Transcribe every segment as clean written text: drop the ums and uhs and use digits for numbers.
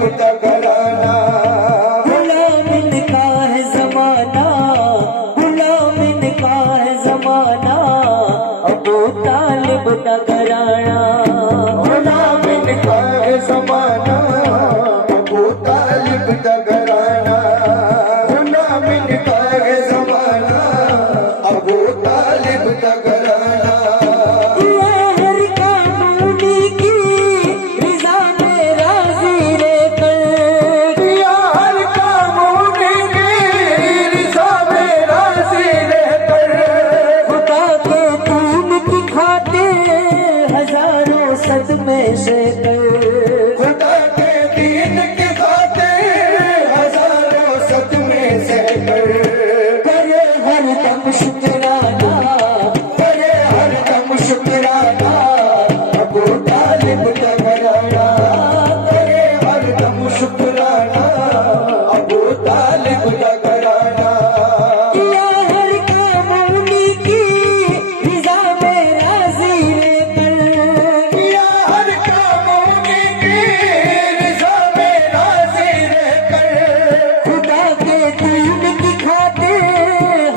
घराना। गुलाम इनका है जमाना, गुलाम इनका है जमाना, अबू तालिब का घराना। गुलाम इनका है जमाना, अबू तालिब का घराना। गुलाम इनका है जमाना, अबू तालिब का घराना। हर कानूनी की रिजा में राजी रहकर, हर कानूनी की रिजा में राजी रहकर, खुदा के दीन की खातिर हजारों सदमे से खुदा के दीन की खातिर हजारों सदमे से करे हर दम शुक्राना, करे हर दम शुक्राना, अबू तालिब का घराना। करे हर दम शुक्राना, अबू तालिब का घराना। किया हर कामौनी की रिजा में राजी रहकर, हर कामौनी की रिजा में राजी रहकर, खुदा के दीन की खातिर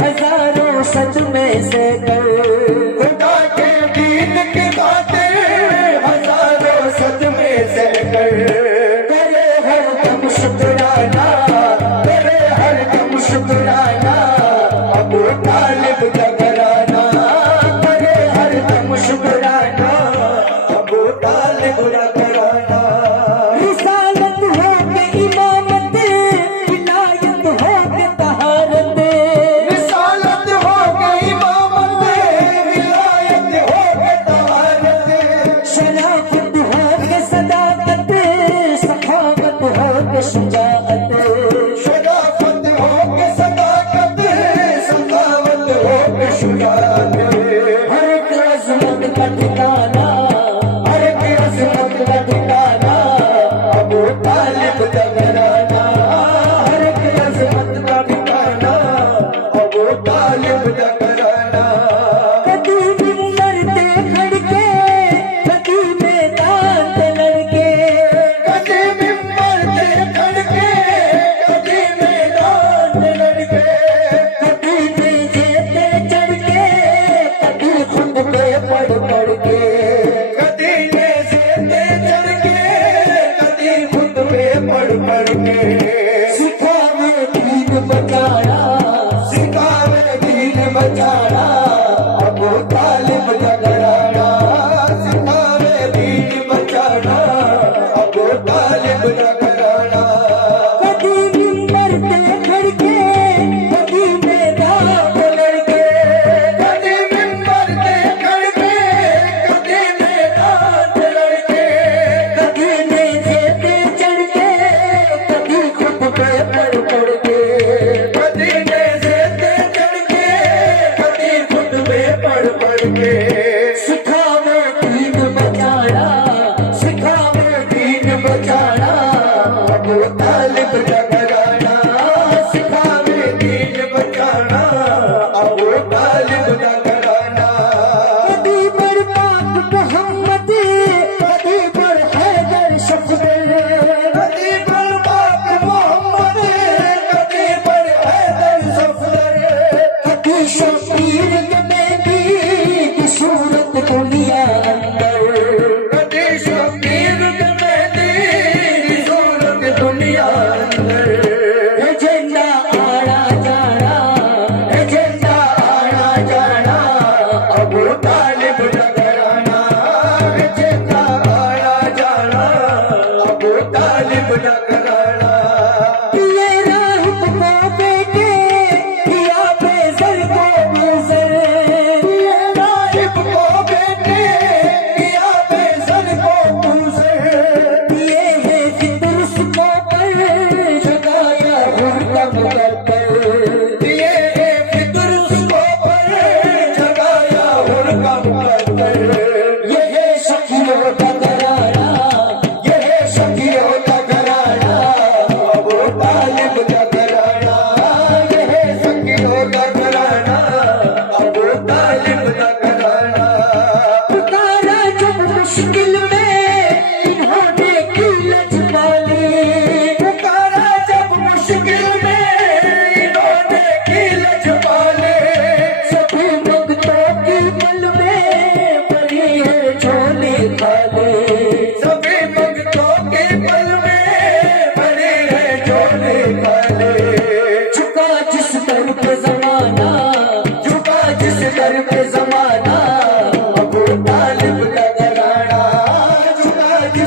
हजारों सदमे से खुदा के दीन की खातिर हजारों सदमे से करे हर दम शुक्राना, करे हर दम शुक्राना, अबू तालिब का घराना। करे हर दम शुक्राना, अबू तालिब का घराना। रिसालत हो के इमामत, विलायत हो के तहारत, रिसालत हो गई इमामत, विलायत हो गई तहारत। शराफत हो के सदाकत, सखावत हो के शुजाअत, शराफत हो के सदाकत, सखावत हो के शुजाअत। हर एक अजमत का ठिकाना, हर एक अजमत का ठिकाना, अबू तालिब का घराना। हर एक अजमत का ठिकाना, अबू तालिब का घराना। कभी मिंबर पे खड़के, कभी मैदान पे लड़के, कभी मिंबर पे खड़के, कभी मैदान में लड़के, कभी मेजे पे चढ़ के, कभी खुतबे पढ़ के, कभी नेज़े पे चढ़ के, कभी खुतबे पढ़ के। सिखावे दीन बचाना, सिखावे दीन बचाना, अबू तालिब का घराना। सिखावे दीन बचाना, अबू तालिब का घराना। कभी मिंबर पे खड़के, कभी मैदान पे लड़के, कभी मिंबर पे खड़के, कभी मैदान में लड़के, कभी मेजे पे चढ़ के, कभी खुतबे पढ़ के, कभी नेज़े पे चढ़ के, कभी खुतबे पढ़ के। सिखावे दीन बचाना, सिखावे दीन बचाना,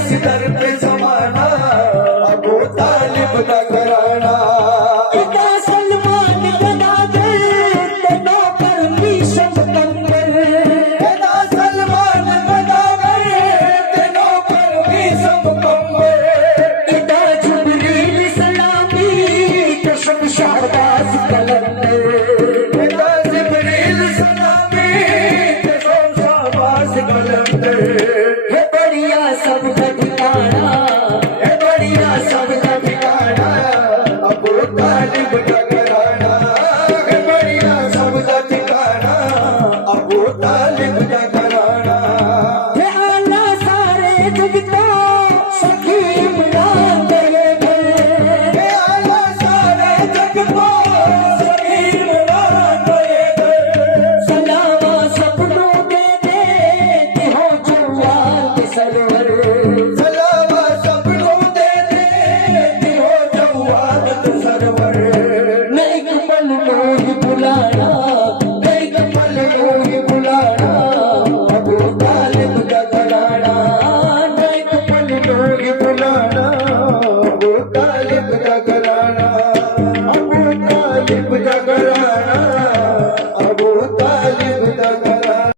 असगर पे जमाना अबू तालिब दा घराना पिता सलमान गदा दे ते नौकर भीष्म कंवर पिता सलमान गदागर ते नौकर भीष्म कंवर पिता जिब्रील सलामी ते शमशाबाज कलंदर पिता जिब्रील सलामी ते शमशाबाज कलंदर हे बढ़िया सबका ठिकाना ए बढ़िया सबका ठिकाना अबू तालिब का घराना ए बढ़िया सबका ठिकाना अबू तालिब का घराना हे आला सारे जगता सखी